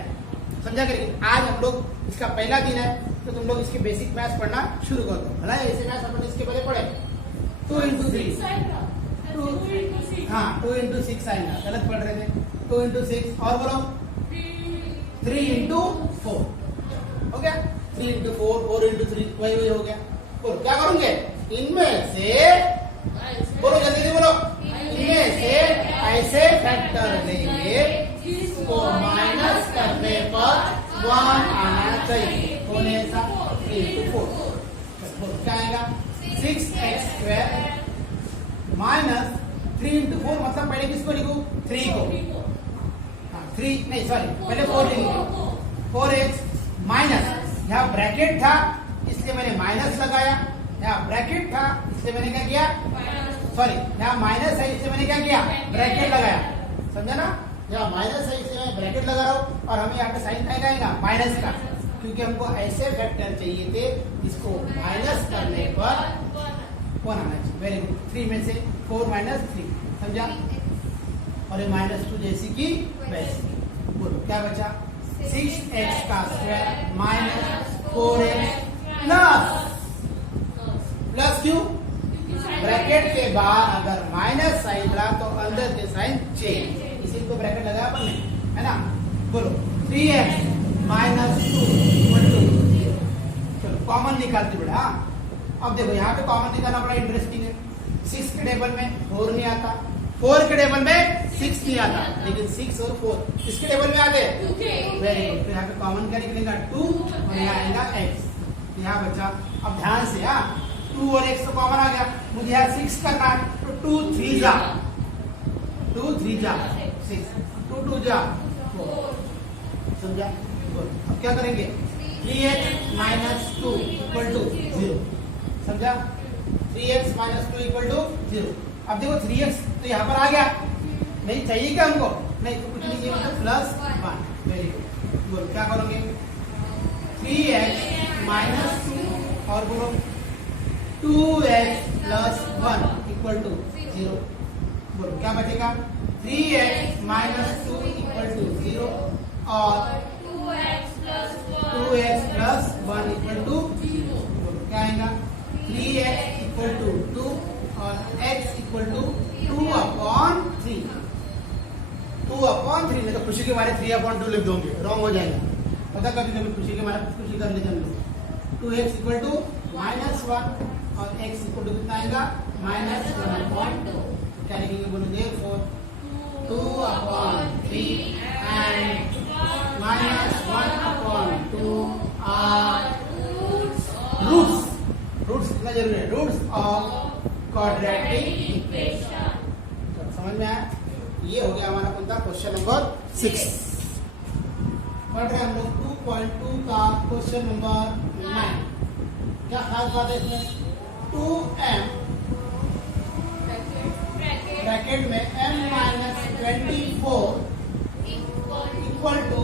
समझा करेंगे? आज हम लोग इसका पहला दिन है, तो तुम लोग इसके बेसिक मैथ्स पढ़ना शुरू कर दो। भला ऐसे मैथ्स अपन इसके पहले पढ़े 2 इंटू 3, हाँ 2 इंटू 6 आएगा, गलत पढ़ रहे थे। 2 इंटू 6 और बोलो 3 इंटू 4 हो गया, 3 इंटू 4, 4 इंटू 3 वही हो गया। बोलो क्या करोगे? इनमें से बोलो जल्दी से बोलो, इनमें से ऐसे फैक्टर लेंगे जिसको माइनस करने पर 1 आना चाहिए। कौन है ऐसा? 3 इंटू 4। बोलो क्या आएगा? 6x स्क्वायर माइनस 3 इंटू 4, मतलब पहले किसको लिखूं? 3 को। 3 नहीं सॉरी, पहले 4 लिखूंगा। 4x माइनस, यहाँ ब्रैकेट था इसलिए मैंने माइनस लगाया, यहाँ ब्रैकेट था इसलिए मैंने क्या किया? सॉरी, यहाँ माइनस है इसलिए मैंने क्या किया? ब्रैकेट लगाया। समझा ना? यहाँ माइनस है इसलिए मैं ब्रैकेट लगा रहा हूँ, और हमें यहाँ पे साइन क्या आएगा? माइनस का, क्योंकि हमको ऐसे फैक्टर चाहिए थे जिसको माइनस करने पर 1 आना चाहिए। वेरी गुड, 3 में से 4 माइनस 3। समझा? और ये -2 जैसी की वैसी। बोलो क्या बचा? 6x का स्क्वायर माइनस 4x प्लस क्यों? ब्रैकेट के बाद अगर माइनस साइन रहा तो अंदर के साइन चेंज, इसी को ब्रैकेट लगाया अपन ने, है ना? बोलो 3x माइनस 2 इक्वल टू 0। चलो कॉमन निकालते बेटा। अब देखो यहाँ पे कॉमन निकालना बड़ा इंटरेस्टिंग है। 6 के टेबल में 4 नहीं आता, 4 के टेबल में 6 नहीं आता, लेकिन 6 और 4 किसके टेबल में आ गए? Very good. तो यहाँ पे कॉमन क्या निकलेगा? 2, और यहाँ आएगा x। यहाँ बचा, अब ध्यान से, हाँ 2 और x तो कॉमन आ गया, मुझे यहाँ 6 करना है, तो 2 3 जा 6, 2 2 जा 4। समझा? अब क्या करेंगे? 3x minus 2 equal to 0। समझा? 3x minus 2 equal to 0। अब देखो 3x तो यहाँ पर आ गया, नहीं चाहिए क्या हमको? नहीं, तो कुछ नहीं चाहिए, मतलब +1। Very good. बोलो क्या करोगे? 3x माइनस 2 और बोलो 2x प्लस 1 इक्वल टू 0। बोलो क्या बचेगा? 3x माइनस 2 इक्वल टू 0 और 2x प्लस 1 इक्वल टू 0। बोलो क्या आएगा? 3x इक्वल टू 2 और x equal to 2 upon 3। 2 upon 3 में तो खुशी के मारे 3 अपॉन 2 लिख दोगे, रॉन्ग हो जाएगा। पता कभी कभी खुशी के मारे खुशी कर लेते हम लोग। 2x इक्वल टू -1 और x इक्वल टू कितना आएगा? -1 अपॉन 2। क्या लिखेंगे? बोलो therefore 2 upon 3 and -1 upon 2 are roots कितना जरूरी है? Roots of quadratic equation. समझ में आया? ये हो गया हमारा कौन सा? Question number 6। पढ़ रहे हम लोग 2.2 का क्वेश्चन नंबर 9। क्या खास बात है इसमें? 2m ब्रैकेट में m-24 इक्वल टू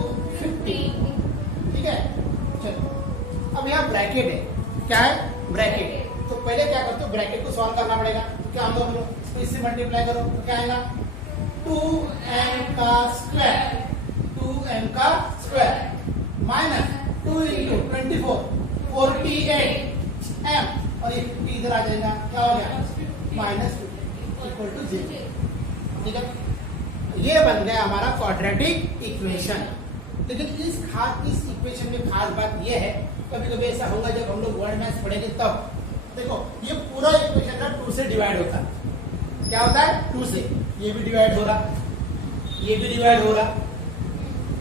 अब यहाँ ब्रैकेट है, क्या है ब्रैकेट। तो पहले क्या करते हो, ब्रैकेट को सॉल्व करना पड़ेगा। तो क्या हम लोग तो इससे मल्टीप्लाई करो तो क्या आएगा 2m का स्क्वायर, 2m का स्क्वायर माइनस 2 इंटू 24 48 m और ये 50 इधर आ जाएगा, क्या हो गया माइनस इक्वल टू 0। ठीक है, ये बन गया हमारा क्वाड्रेटिक इक्वेशन। लेकिन इस इक्वेशन में खास बात ये है, कभी कभी ऐसा होगा जब हम लोग वर्ड मैथ्स पढ़ेंगे तब देखो ये पूरा इक्वेशन ना 2 से डिवाइड होता है। क्या होता है 2 से, ये भी डिवाइड हो रहा, ये भी डिवाइड हो रहा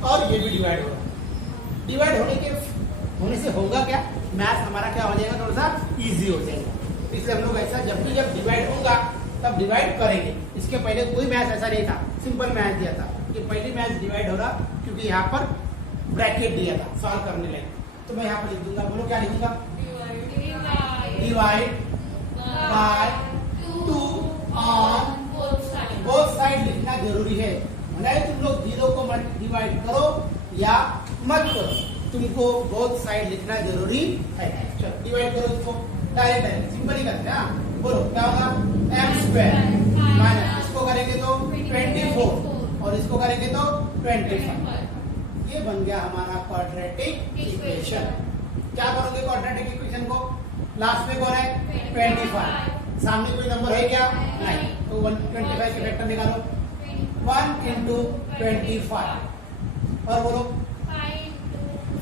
और ये भी डिवाइड हो रहा। डिवाइड होने से होगा क्या, मैथ हमारा क्या हो जाएगा, थोड़ा सा इजी हो जाएगा। इसलिए हम लोग ऐसा जब भी जब डिवाइड होगा तब डिवाइड करेंगे। इसके पहले कोई मैथ ऐसा नहीं था, सिंपल मैथ दिया था। ये पहली मैथ डिवाइड हो रहा क्योंकि यहाँ पर ब्रैकेट दिया था सॉल्व करने लगे। तो मैं यहाँ पर लिख दूंगा, बोलो क्या लिखूंगा, divide by 2 on both side लिखना जरूरी है। भले तुम लोग 0 को डिवाइड करो या मत करो, तुमको बोथ साइड लिखना जरूरी है। चलो डिवाइड करो इसको, डायरेक्ट सिंपल ही करते हैं। बोलो क्या होगा m स्क्वायर माइनस इसको करेंगे तो 24 और इसको करेंगे तो 25। ये बन गया हमारा क्वाड्रेटिक इक्वेशन। क्या करोगे क्वाड्रेटिक इक्वेशन को, लास्ट में कौन है 25, सामने कोई नंबर है क्या नहीं, तो 125 के फैक्टर निकालो 1 इंटू 25 और बोलो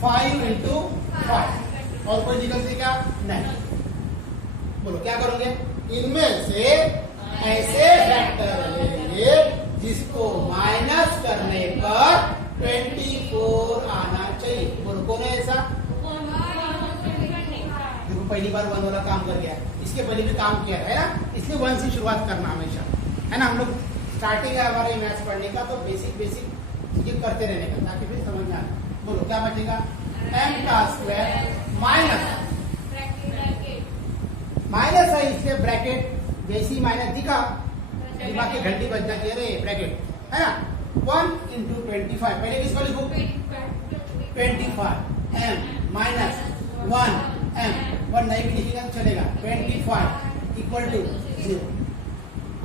5 इंटू 5 और कोई निकलती क्या नहीं। बोलो क्या करोगे, इनमें से ऐसे फैक्टर लेंगे जिसको माइनस करने पर 24 आना चाहिए। बोलो कौन है ऐसा, देखो पहली बार 1 वाला काम कर गया, इसके पहले भी काम किया है ना, इसलिए 1 से शुरुआत करना हमेशा है ना। हम लोग स्टार्टिंग है हमारे मैथ्स पढ़ने का, तो बेसिक ये करते रहने का ताकि फिर समझ में आए। बोलो क्या बचेगा, m का स्क्वायर माइनस है इसलिए ब्रैकेट, जैसी माइनस दिखा दिमाग की घंटी बजना चाहिए रे, ब्रैकेट है ना। 1 इंटू 25, पहले किसको लिखो 25 m माइनस 1 m, 1 नहीं भी लिखेगा तो चलेगा, 25 इक्वल टू 0।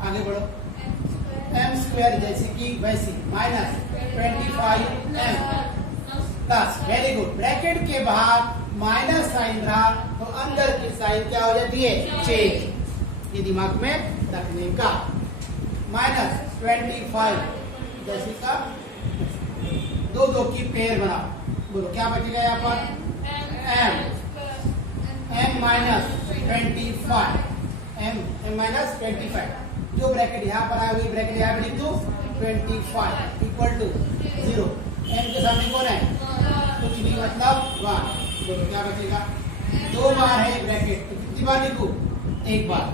आगे बढ़ो, m स्क्वायर जैसे कि वैसी minus 25 m plus, very good, bracket के बाहर माइनस साइन रहा तो अंदर की साइन क्या हो जाती है चेंज, ये दिमाग में रखने का। माइनस 25 जैसे का 2 की पेयर बना, बोलो क्या बचेगा यहाँ पर m माइनस 25 m माइनस 25, जो ब्रैकेट यहाँ पर आया वही ब्रैकेट यहाँ पर लिख दो 25 इक्वल टू 0। m के सामने कौन है, कुछ नहीं मतलब 1। बोलो क्या बचेगा, 2 बार है ब्रैकेट तो कितनी बार लिखूं, 1 बार।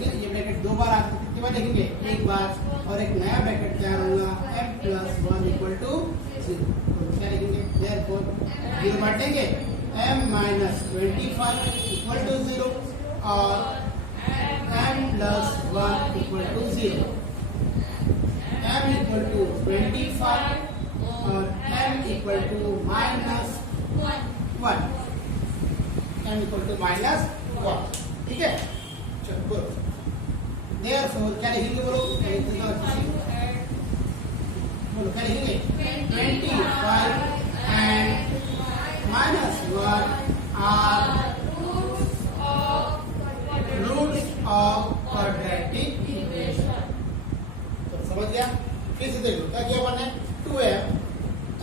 ये ब्रैकेट 2 बार आता है, कितनी बार लिखेंगे 1 बार, और एक नया ब्रैकेट तैयार होगा m प्लस 1 इक्वल टू 0। तो क्या लिखेंगे, देयरफॉर 0 बांट देंगे, m माइनस 25 इक्वल टू 0 और m plus 1 equal to 0। m equal to 25 और m equal to minus 1, m equal to minus 1। ठीक है, चलो बोलो देयरफॉर क्या लिखेंगे, बोलो बोलो क्या लिखेंगे 25 and minus 1 are roots of quadratic equation. तो समझ गया, फिर से देखो क्या किया अपन ने, 2m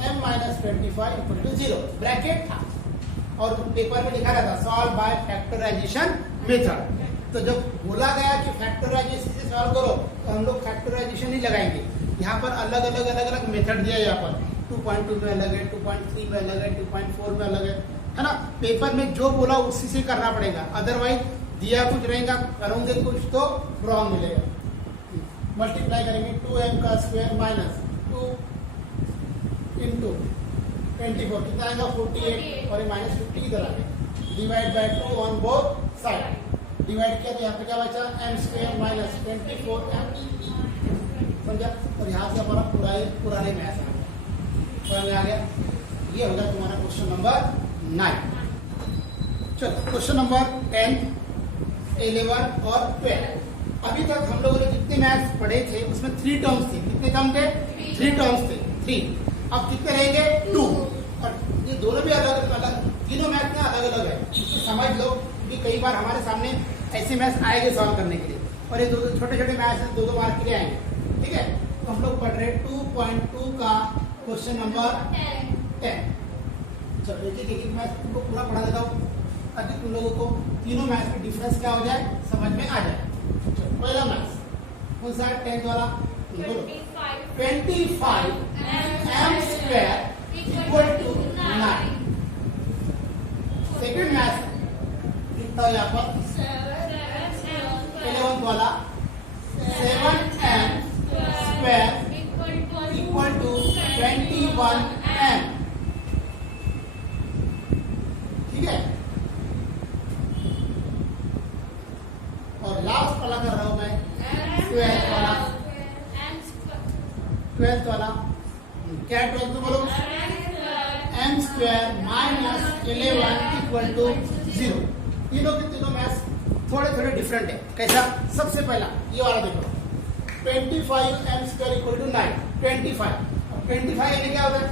m minus 25 equal to 0 bracket था और पेपर में लिखा रहता सॉल्व बाय फैक्टराइजेशन मेथड। तो जब बोला गया कि फैक्टराइजेशन से सॉल्व करो तो हम लोग फैक्टराइजेशन ही लगाएंगे। यहाँ पर अलग अलग मेथड दिया है, यहाँ पर 2.2 में अलग है, 2.3 में अलग है, 2.4 में अलग है ना। पेपर में जो बोला उसी से करना पड़ेगा, अदरवाइज दिया कुछ रहेगा करोगे कुछ तो रॉन्ग मिलेगा। मल्टीप्लाई करेंगे 2m का स्क्वायर माइनस 2 इंटू 24 कितना आएगा 48 और ये माइनस 50 इधर आ गया, divide by 2 on both side. Divide किया तो यहाँ पे क्या बचा m स्क्वायर माइनस 24m, समझा। और यहाँ से हमारा पुराने मैथ आ गया, ये होगा तुम्हारा क्वेश्चन नंबर 9। चलो क्वेश्चन नंबर 10, 11 और 12। अभी तक हम लोगों ने जितने मैथ्स पढ़े थे उसमें 3 टर्म्स थे। कितने टर्म थे? 3 टर्म्स थे, 3। अब कितने रहेंगे? 2। और ये दोनों भी अलग अलग, तीनों मैथ में अलग अलग है, इसको समझ लो कि कई बार हमारे सामने ऐसे मैथ्स आएंगे सॉल्व करने के लिए, और ये दो छोटे छोटे मैथ्स 2-2 मार्क के लिए आएंगे। ठीक है, तो हम लोग पढ़ रहे 2.2 का क्वेश्चन नंबर 10। चलो एक एक मैथ तुमको पूरा पढ़ा देता हूँ ताकि तुम लोगों को तीनों मैथ में डिफरेंस क्या हो जाए, समझ में आ जाए। पहला मैथ कौन सा? 10 वाला। 25 m square equal to 9। Second math लिखता हूँ यहाँ पर 11 वाला 7m square equal to 21m। ठीक है, और लास्ट वाला कर रहा हूं मैं 12th वाला। 12th वाला क्या? 12th में बोलो m square minus 11 equal to 0। तीनों के तीनों मैथ्स थोड़े थोड़े डिफरेंट है। कैसा? सबसे पहला ये वाला देखो 25 m square equal to 9। 25 यानी क्या होता है?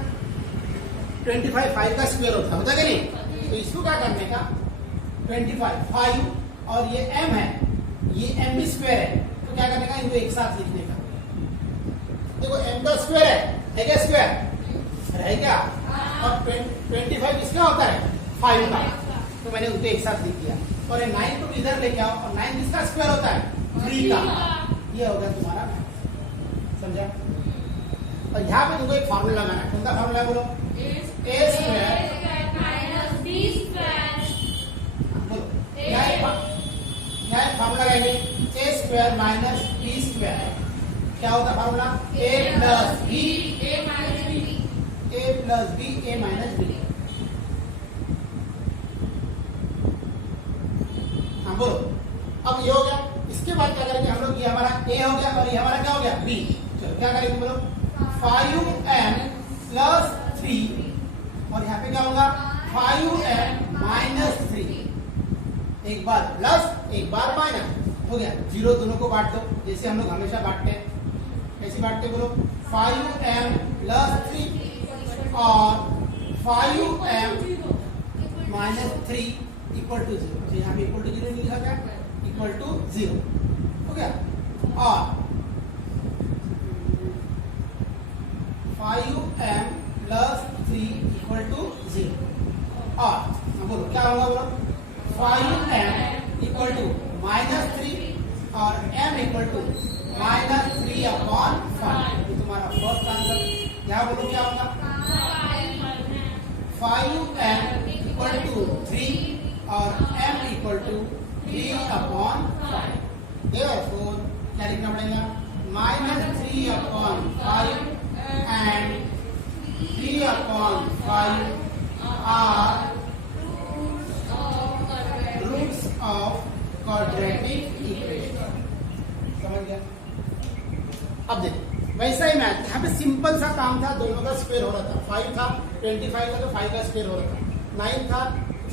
25 5 का स्क्वायर होता है कि नहीं? तो इसको क्या करने का, 25 5 और ये m है, ये m भी स्क्वायर है, तो क्या करने का, इनको एक साथ लिखने का। देखो m का स्क्वायर है क्या? स्क्वायर है क्या? और 25 किसका होता है? 5 का, तो मैंने उनको एक साथ लिख दिया। और ये 9 को इधर लेके आओ, और 9 किसका स्क्वायर होता है? 3 का। ये होगा तुम्हारा, समझा? और यहाँ पे तुमको एक फॉर्मूला लगाना है। कौन सा फॉर्मूला है? बोलो a square minus b square. बोलो क्या फॉर्मूला लगाएंगे? a square minus b square. क्या होता है formula? a plus b a minus b। हाँ बोलो। अब ये हो गया, इसके बाद क्या करेंगे हम लोग? ये हमारा a हो गया और ये हमारा क्या हो गया? b। चलो क्या करेंगे? बोलो 5m प्लस 3, और यहाँ पे क्या होगा? 5m minus 3। एक बार प्लस एक बार माइनस हो गया। 0 दोनों को बांट दो, जैसे हम लोग हमेशा बांटते हैं। कैसे बांटते? बोलो 5m प्लस 3 और 5m माइनस 3 इक्वल टू 0। तो यहाँ पे इक्वल टू 0 लिखा गया, इक्वल टू 0 हो गया। और 5m प्लस 3 इक्वल टू 0। और बोलो क्या होगा? बोलो 5m इक्वल टू माइनस 3 और m इक्वल टू माइनस 3/5। तुम्हारा फर्स्ट आंसर। यहाँ बोलो क्या होगा? 5m इक्वल टू 3 और m इक्वल टू 3/5। Therefore क्या लिखना पड़ेगा? Minus 3/5 and 3/5 are roots of quadratic equation। समझ गया? अब देखो वैसा ही मैथ, यहाँ पे सिंपल सा काम था, दोनों का स्क्वायर हो रहा था। 5 था, 25 था तो 5 का स्क्वायर हो रहा था। 9 था,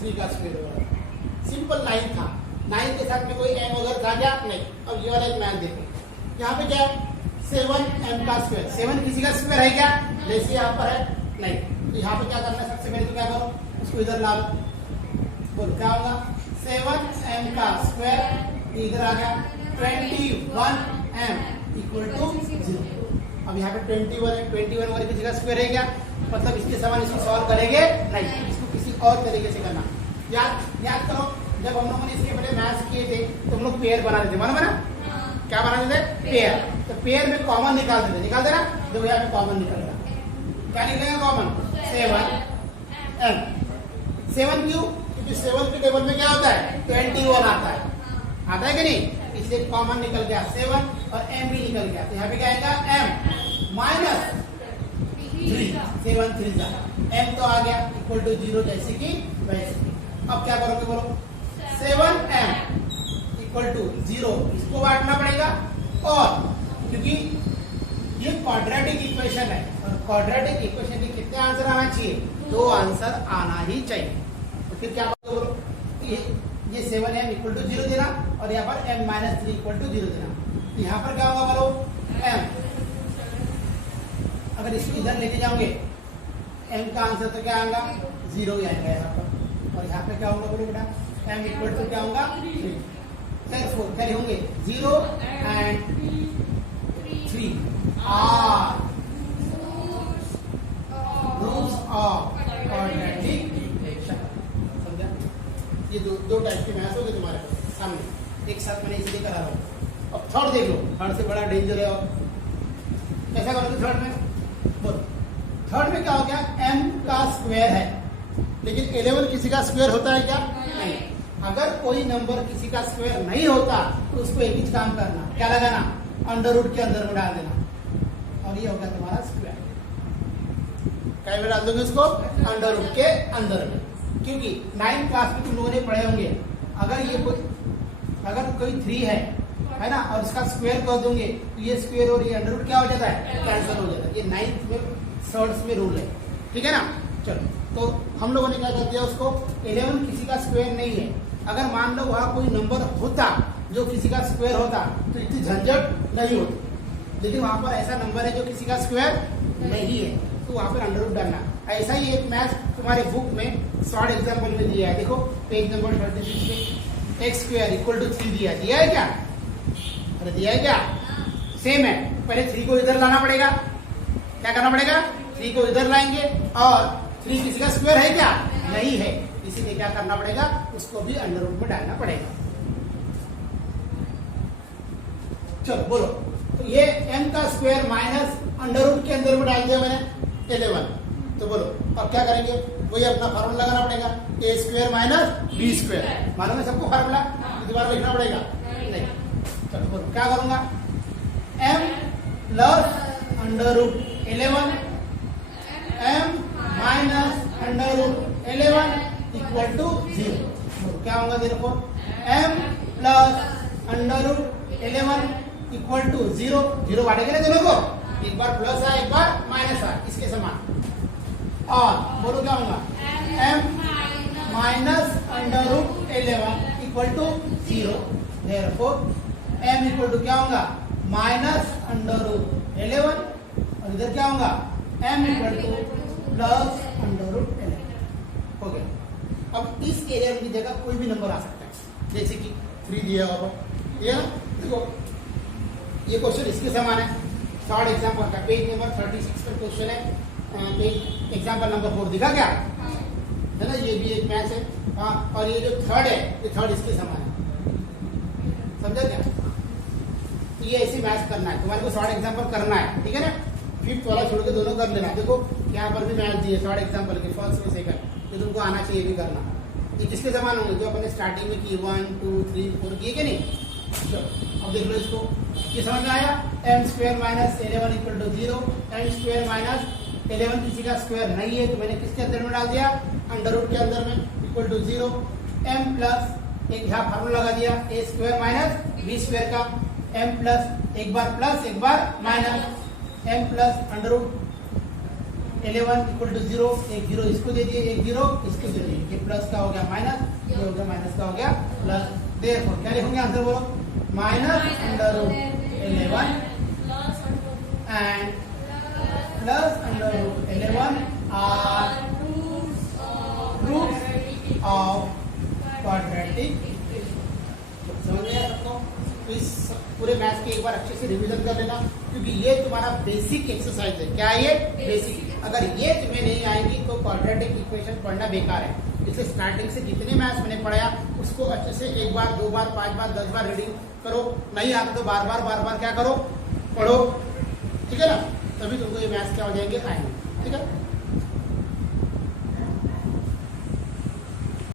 3 का स्क्वायर हो रहा था। सिंपल 9 था, 9 के साथ में कोई m वगैरह था क्या? नहीं। अब ये वाला मैथ देखो, यहाँ पे क्या है? 7m का स्क्वायर। 7 किसी का स्क्वायर है क्या? जैसे यहाँ पर है नहीं। तो यहाँ पे क्या करना है? सबसे पहले तो क्या करो, उसको इधर ला लो। बोलो क्या होगा? 7m का स्क्वायर इधर आ गया 21m इक्वल टू 0। अब यहाँ पे 21 है, 21 वाले किसी का स्क्वायर है क्या? मतलब इसके समान इसको सॉल्व करेंगे नहीं, इसको किसी और तरीके से करना। याद करो, जब हम लोगों ने इसके पहले मैथ्स किए थे तो हम लोग पेयर बनाते थे, मालूम है ना? क्या बनाते थे? पेयर। तो पेयर में कॉमन निकाल देते ना, देखो यहाँ पे कॉमन निकलेगा। क्या निकलेगा कॉमन? 7m। 7 क्यों? क्योंकि 7 के टेबल में क्या होता है? 21 आता है कि नहीं? इसलिए कॉमन निकल गया 7 और m भी निकल गया। तो यहाँ पे क्या आएगा? m minus 3। 7 3 जा, m तो आ गया इक्वल टू 0 जैसे कि वैसे। अब क्या करोगे? बोलो 7m इक्वल टू 0, इसको बांटना पड़ेगा। और क्योंकि ये क्वाड्रेटिक इक्वेशन है, और क्वाड्रेटिक इक्वेशन के कितने आंसर आना चाहिए? 2 आंसर आना ही चाहिए। तो फिर क्या बोलो? 7m इक्वल टू 0 देना और यहाँ पर m माइनस 3 इक्वल टू 0 देना। तो यहाँ पर क्या होगा बोलो m, अगर इसको इधर लेके जाओगे m का आंसर तो क्या आएगा 0 ही आएगा यहाँ पर, और यहाँ पे क्या होगा बोलो बेटा m इक्वल टू क्या होगा 3। Therefore क्या होंगे 0 and 3 are roots of quadratic equation. समझा? ये दो टाइप के मैथ्स हो गए तुम्हारे सामने, एक साथ मैंने इसलिए करा रहा हूँ। अब थर्ड देख लो, थर्ड से बड़ा डेंजर है। और कैसा करोगे थर्ड में? बोलो थर्ड में क्या हो गया, m का स्क्वायर है, लेकिन 11 किसी का स्क्वायर होता है क्या? नहीं। अगर कोई नंबर किसी का स्क्वायर नहीं होता तो उसको एक ही काम करना, क्या लगाना, अंडर रूट के अंदर में डाल देना, और ये होगा तुम्हारा स्क्वायर। क्या में डाल दोगे उसको? अंडर रूट के अंदर में। क्योंकि 9th क्लास में तुम लोगों ने पढ़े होंगे, अगर कोई 3 है ना, और इसका स्क्वायर कर दोगे तो ये स्क्वायर और ये अंडर रूट क्या हो जाता है, कैंसिल हो जाता है। ये 9th में थर्ड्स में रूल है, ठीक है ना। चलो, तो हम लोगों ने क्या कर दिया, उसको 11 किसी का स्क्वायर नहीं है। अगर मान लो वहां कोई नंबर होता जो किसी का स्क्वायर होता तो इतनी झंझट नहीं होती, लेकिन वहां पर ऐसा नंबर है जो किसी का स्क्वायर नहीं है, तो वहां पर अंडर रूट डालना। ऐसा ही एक मैथ तुम्हारे बुक में शॉर्ट एग्जाम्पल में दिया है, देखो पेज नंबर 36 पे x स्क्वायर इक्वल टू 3 दिया है क्या? अरे दिया है क्या? सेम है। पहले 3 को इधर लाना पड़ेगा, क्या करना पड़ेगा, 3 को इधर लाएंगे, और 3 किसी का स्क्वायर है क्या? नहीं है, इसीलिए क्या करना पड़ेगा, उसको भी अंडर रूट में डालना पड़ेगा। चलो बोलो, तो ये m का स्क्वायर माइनस अंडर रूट के अंदर में डाल दिया मैंने 11, तो बोलो अब क्या करेंगे, वही अपना फार्मूला लगाना पड़ेगा, a square minus b square. मालूम है सबको फार्मूला? दोबारा लिखना पड़ेगा? नहीं। चलो बोलो क्या करूंगा, m plus under root 11 m minus under root 11 equal to 0। क्या होगा देखो, m plus under root 11 equal to 0, 0 बांटेंगे ना दोनों को, एक बार प्लस है एक बार माइनस है, इसके समान। और बोलो क्या होगा, m minus under root 11 equal to 0। Therefore m equal to क्या होगा, माइनस अंडर रूट 11, और इधर क्या होगा, m equal to plus under root 11 हो गया। अब इस एरिया की जगह कोई भी नंबर आ सकता है, जैसे कि 3 दिया होगा, ये ना, देखो ये क्वेश्चन इसके समान है, शॉर्ट एग्जाम्पल का, पेज नंबर 36 पर क्वेश्चन है, पेज एग्जाम्पल नंबर 4 दिखा क्या है ना, ये भी एक मैच है। हाँ, और ये जो थर्ड है, ये थर्ड इसके समान है, समझा क्या? तो ये ऐसे मैच करना है, तुम्हारे को शॉर्ट एग्जाम्पल करना है, ठीक है ना। फिफ्थ वाला छोड़ के दोनों कर लेना। देखो यहाँ पर भी मैच दिए शॉर्ट एग्जाम्पल के, फर्स्ट और सेकंड, तो तुमको आना चाहिए भी करना। ये किसके समान होंगे, जो अपने स्टार्टिंग में की 1 2 3 4 किए कि नहीं। चलो अब देख लो इसको, ये समझ में आया, m square minus 11 equal to 0, m square minus 11 किसी का स्क्वायर नहीं है, तो मैंने किसके अंदर में डाल दिया, अंडर रूट के अंदर में, इक्वल टू 0, m प्लस एक यहाँ फार्मूला लगा दिया, a square minus b square का, m प्लस एक बार minus, m plus under root 11 equal to 0, एक 0 इसको दे दिए, एक 0 इसको दे दिए, ये प्लस का हो गया माइनस, ये हो गया माइनस का हो गया प्लस। देयरफॉर क्या लिखोगे आंसर बोलो, minus under root 11 and plus under root 11 are roots of quadratic. समझ में आया सबको? इस पूरे मैथ्स के एक बार अच्छे से रिवीजन कर लेना, क्योंकि ये तुम्हारा बेसिक एक्सरसाइज है। क्या है ये? बेसिक। अगर ये तुम्हें नहीं आएगी तो क्वाड्रेटिक इक्वेशन पढ़ना बेकार है। इसलिए स्टार्टिंग से जितने मैथ्स मैंने पढ़ाया उसको अच्छे से 1 बार 2 बार 5 बार 10 बार रीडिंग करो, नहीं आता तो बार बार क्या करो, पढ़ो, ठीक है ना, तभी तुमको ये मैथ्स क्या हो जाएंगे, आएंगे, ठीक है।